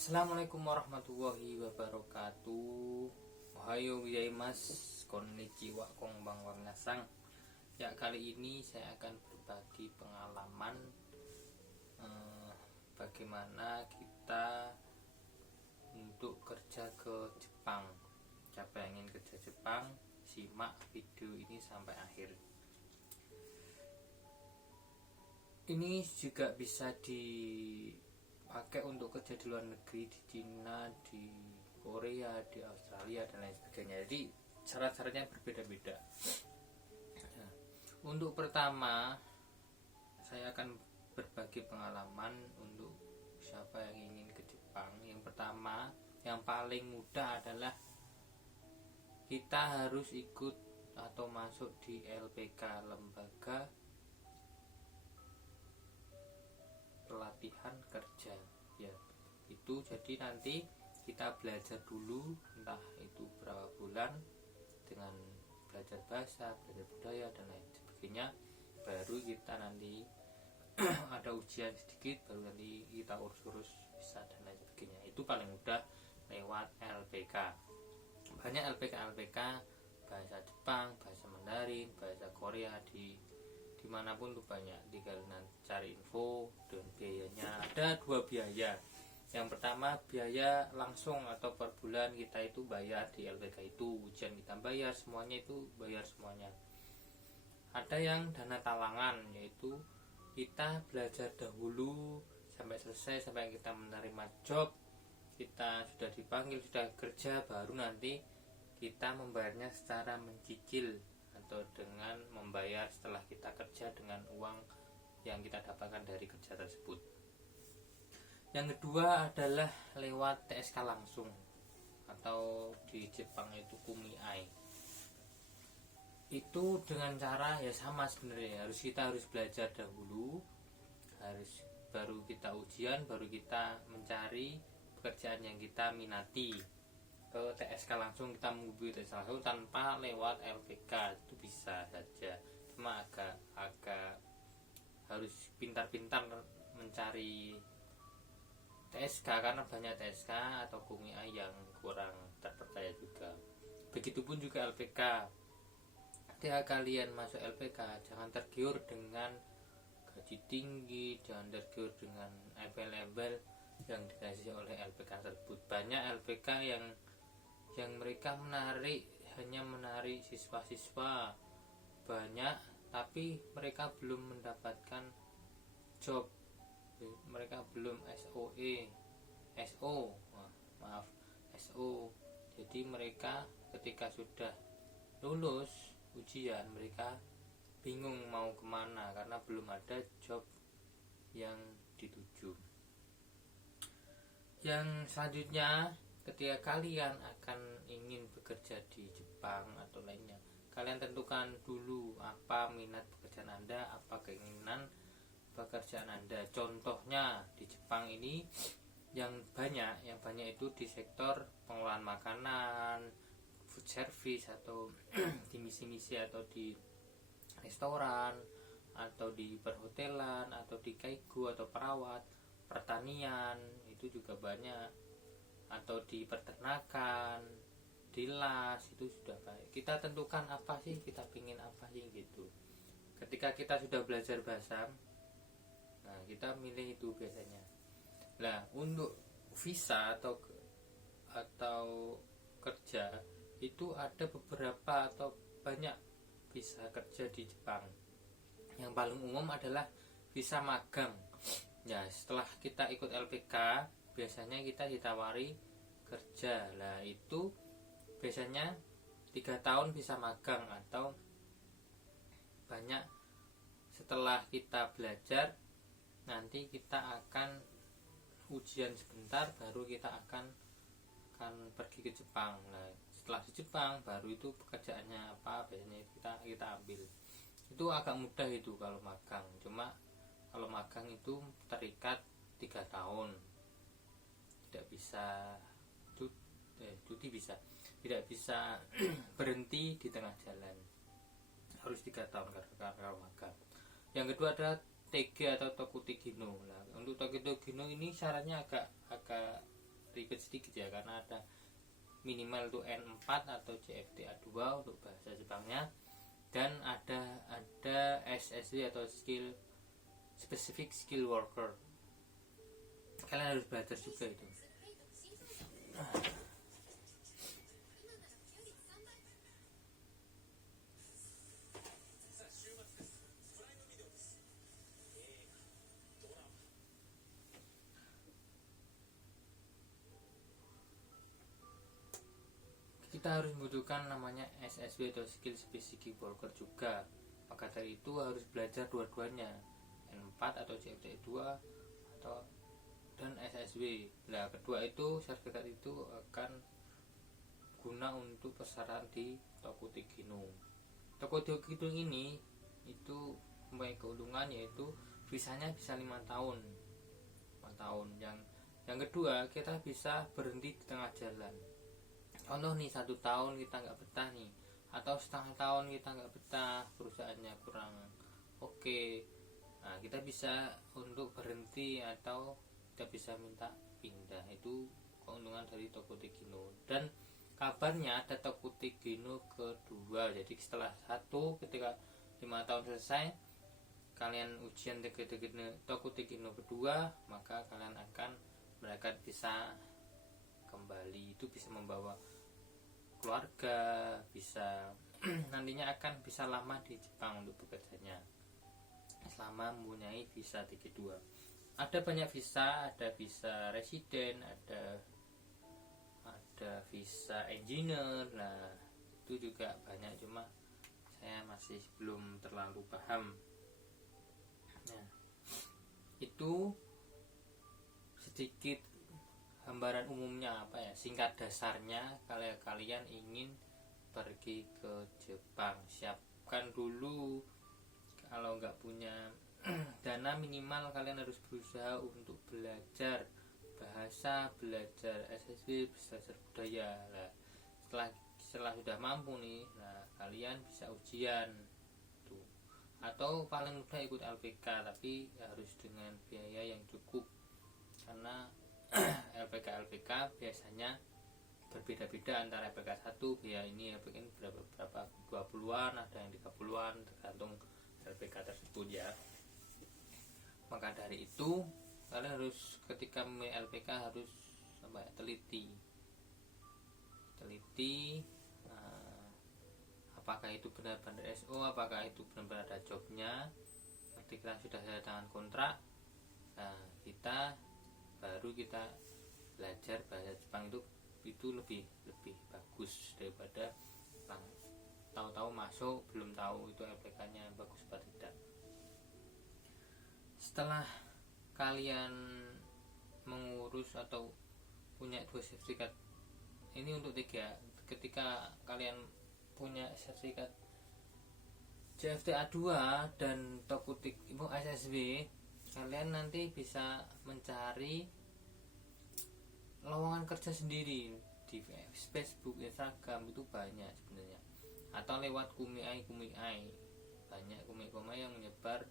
Assalamualaikum warahmatullahi wabarakatuh. Ohayo gozaimasu, konnichiwa, konbanwa minasang. Ya, kali ini saya akan berbagi pengalaman bagaimana kita untuk kerja ke Jepang. Siapa yang ingin kerja Jepang, simak video ini sampai akhir. Ini juga bisa dipakai untuk kerja di luar negeri, di Cina, di Korea, di Australia, dan lain sebagainya. Jadi syarat-syaratnya berbeda-beda. Nah, untuk pertama, saya akan berbagi pengalaman untuk siapa yang ingin ke Jepang. Yang pertama, yang paling mudah adalah kita harus ikut atau masuk di LPK, Lembaga Pelatihan Kerja. Ya, itu jadi nanti kita belajar dulu, entah itu berapa bulan, dengan belajar bahasa, belajar budaya, dan lain sebagainya. Baru kita nanti ada ujian sedikit, baru nanti kita urus-urus bisa dan lain sebagainya. Itu paling mudah lewat LPK. Banyak LPK bahasa Jepang, bahasa Mandarin, bahasa Korea, dimanapun tuh banyak. Tinggal cari info. Dan biayanya ada dua biaya. Yang pertama, biaya langsung atau per bulan kita itu bayar di LPK itu, ujian kita bayar semuanya, itu bayar semuanya. Ada yang dana talangan, yaitu kita belajar dahulu sampai selesai, sampai kita menerima job, kita sudah dipanggil, sudah kerja, baru nanti kita membayarnya secara mencicil atau dengan membayar setelah kita kerja dengan uang yang kita dapatkan dari kerja tersebut. Yang kedua adalah lewat TSK langsung, atau di Jepang itu kumiai. Itu dengan cara ya sama sebenarnya, kita harus belajar dahulu, baru kita ujian, baru kita mencari pekerjaan yang kita minati. Ke TSK langsung, kita menghubungi TSK langsung tanpa lewat LPK itu bisa saja. Cuma agak harus pintar-pintar mencari TSK, karena banyak TSK atau kumiai yang kurang terpercaya juga. Begitupun juga LPK. Ketika kalian masuk LPK, jangan tergiur dengan gaji tinggi, jangan tergiur dengan embel-embel yang dikasih oleh LPK tersebut. Banyak LPK yang mereka hanya menarik siswa-siswa banyak, tapi mereka belum mendapatkan job, mereka belum SO. Jadi mereka ketika sudah lulus ujian, mereka bingung mau kemana karena belum ada job yang dituju. Yang selanjutnya, ketika kalian akan ingin bekerja di Jepang atau lainnya, kalian tentukan dulu apa minat pekerjaan Anda, apa keinginan pekerjaan Anda. Contohnya di Jepang ini yang banyak itu di sektor pengolahan makanan, food service, atau di misi-misi, atau di restoran, atau di perhotelan, atau di kaigo atau perawat, pertanian itu juga banyak, atau di peternakan, di las, itu sudah baik. Kita tentukan apa sih, kita pingin apa sih gitu. Ketika kita sudah belajar bahasa, nah kita milih itu biasanya. Nah, untuk visa atau kerja itu ada beberapa atau banyak visa kerja di Jepang. Yang paling umum adalah visa magang. Ya, setelah kita ikut LPK, biasanya kita ditawari kerja. Lah itu biasanya 3 tahun bisa magang, atau banyak setelah kita belajar nanti kita akan ujian sebentar, baru kita akan pergi ke Jepang. Nah, setelah di Jepang baru itu pekerjaannya apa, biasanya kita ambil. Itu agak mudah itu kalau magang. Cuma kalau magang itu terikat 3 tahun, tidak bisa cuti bisa, tidak bisa berhenti di tengah jalan, harus 3 tahun kalau magang. Yang kedua ada TG atau Tokutegino. Nah, untuk Tokutegino ini syaratnya agak ribet sedikit ya, karena ada minimal itu N4 atau CFTA2 untuk bahasa Jepangnya, dan ada SSW atau specific skill worker. Kalian harus belajar juga itu. Kita harus membutuhkan namanya SSW atau skill specific worker juga. Maka dari itu harus belajar dua-duanya, N4 atau CFTA2 atau dan SSW. Nah, kedua itu sertifikat itu akan guna untuk persyaratan di Tokutei Ginno. Tokutei Ginno ini itu mempunyai keuntungan, yaitu visanya bisa 5 tahun. 5 tahun. Yang kedua, kita bisa berhenti di tengah jalan. Contoh nih, 1 tahun kita nggak betah nih, atau setengah tahun kita nggak betah, perusahaannya kurang oke. Nah, kita bisa untuk berhenti atau kita bisa minta pindah. Itu keuntungan dari Tokutei Ginno. Dan kabarnya ada Tokutei Ginno kedua. Jadi setelah ketika 5 tahun selesai, kalian ujian Tokutei Ginno kedua, maka kalian akan bisa kembali. Itu bisa membawa keluarga, bisa nantinya akan bisa lama di Jepang untuk bekerjanya selama mempunyai visa TG2. Ada banyak visa, ada visa residen, ada visa engineer. Nah, itu juga banyak, cuma saya masih belum terlalu paham. Nah, itu sedikit gambaran umumnya, singkat dasarnya. Kalau kalian ingin pergi ke Jepang, siapkan dulu. Kalau nggak punya dana, minimal kalian harus berusaha untuk belajar bahasa, belajar SSW, belajar budaya. Nah, setelah sudah mampu nih, nah kalian bisa ujian tuh. Atau paling mudah ikut LPK, tapi harus dengan biaya yang cukup, karena LPK biasanya berbeda-beda antara LPK 1, biaya ini LPK ini berapa 20-an, ada yang 30-an, tergantung LPK tersebut ya. Maka dari itu kalian harus, ketika memilih LPK harus teliti apakah itu benar-benar SO, apakah itu benar-benar ada jobnya. Ketika sudah ada tangan kontrak, nah baru kita belajar bahasa Jepang. Itu lebih bagus daripada tahu-tahu masuk belum tahu itu LPK-nya bagus atau tidak. Setelah kalian mengurus atau punya 2 sertifikat ini untuk 3, ketika kalian punya sertifikat CFTA2 dan Tokutei SSW, kalian nanti bisa mencari lowongan kerja sendiri di Facebook, Instagram, itu banyak sebenarnya, atau lewat kumiai banyak kumiai yang menyebar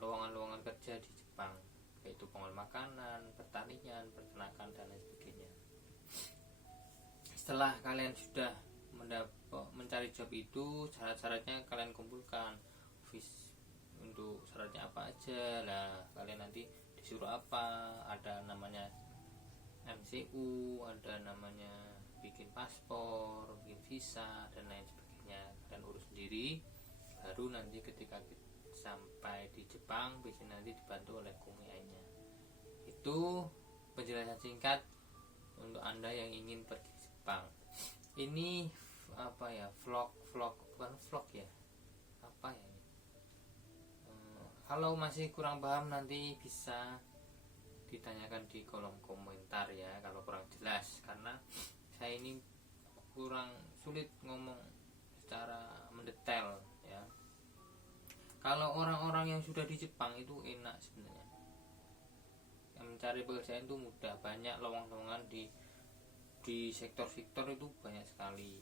lowongan kerja di Jepang, yaitu pengolahan makanan, pertanian, peternakan, dan lain sebagainya. Setelah kalian sudah mencari job itu, syarat-syaratnya kalian kumpulkan. Untuk syaratnya apa aja lah, kalian nanti disuruh apa, ada namanya MCU, ada namanya bikin paspor, bikin visa, dan lain sebagainya. Kalian urus sendiri, baru nanti ketika sampai di Jepang bisa nanti dibantu oleh kumiainya. Itu penjelasan singkat untuk Anda yang ingin pergi ke Jepang. Ini vlog bukan vlog ya, kalau masih kurang paham nanti bisa ditanyakan di kolom komentar ya, kalau kurang jelas, karena saya ini kurang sulit ngomong secara mendetail ya. Kalau orang-orang yang sudah di Jepang itu enak sebenarnya, yang mencari pekerjaan itu mudah, banyak lowongan di sektor-sektor itu banyak sekali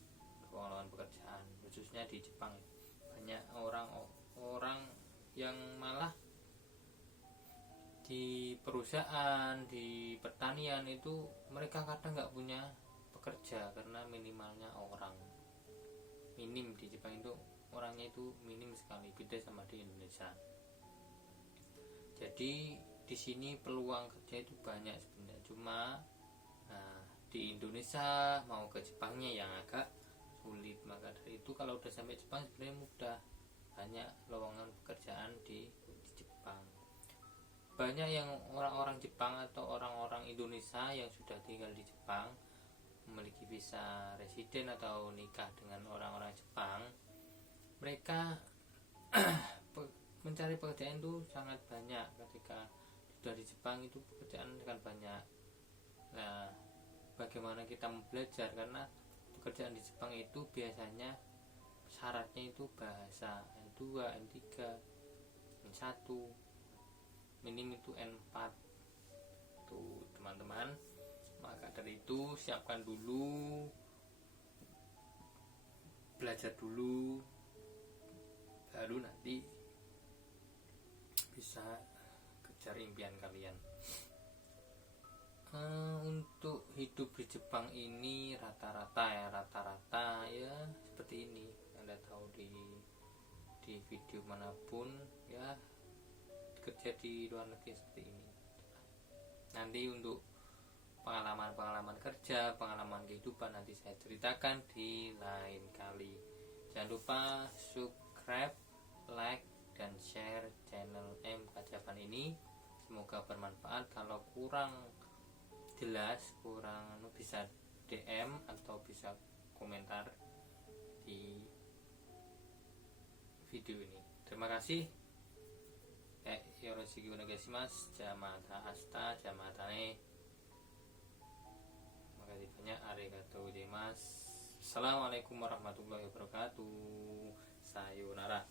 lowongan pekerjaan, khususnya di Jepang. Banyak orang yang malah di perusahaan, di pertanian pertanian itu mereka kadang nggak punya pekerja karena minimalnya orang minim di Jepang itu, orangnya itu minim sekali, beda sama di Indonesia. Jadi di sini peluang kerja itu banyak sebenarnya, cuma di Indonesia mau ke Jepangnya yang agak sulit. Maka dari itu kalau udah sampai Jepang sebenarnya mudah, banyak lowongan pekerjaan di Jepang. Banyak yang orang-orang Jepang atau orang-orang Indonesia yang sudah tinggal di Jepang, memiliki visa residen atau nikah dengan orang-orang Jepang, mereka mencari pekerjaan itu sangat banyak. Ketika sudah di Jepang itu pekerjaan akan banyak. Nah, bagaimana kita belajar, karena pekerjaan di Jepang itu biasanya syaratnya itu bahasa N2, N3, N1, minim itu N4 tuh teman-teman. Maka dari itu siapkan dulu, belajar dulu, baru nanti bisa kejar impian kalian. Untuk hidup di Jepang ini rata-rata ya seperti ini. Anda tahu di video manapun ya, kerja di luar negeri seperti ini. Nanti untuk pengalaman kerja, pengalaman kehidupan nanti saya ceritakan di lain kali. Jangan lupa subscribe, like, dan share channel MK Japan ini. Semoga bermanfaat. Kalau kurang jelas, kurang bisa DM atau bisa komentar di video ini. Terima kasih. Yoroshiku onegaishimasu. Jamata asta, jamata ne. Terima kasih banyak. Arigatou gozaimasu. Assalamualaikum warahmatullahi wabarakatuh. Sayonara.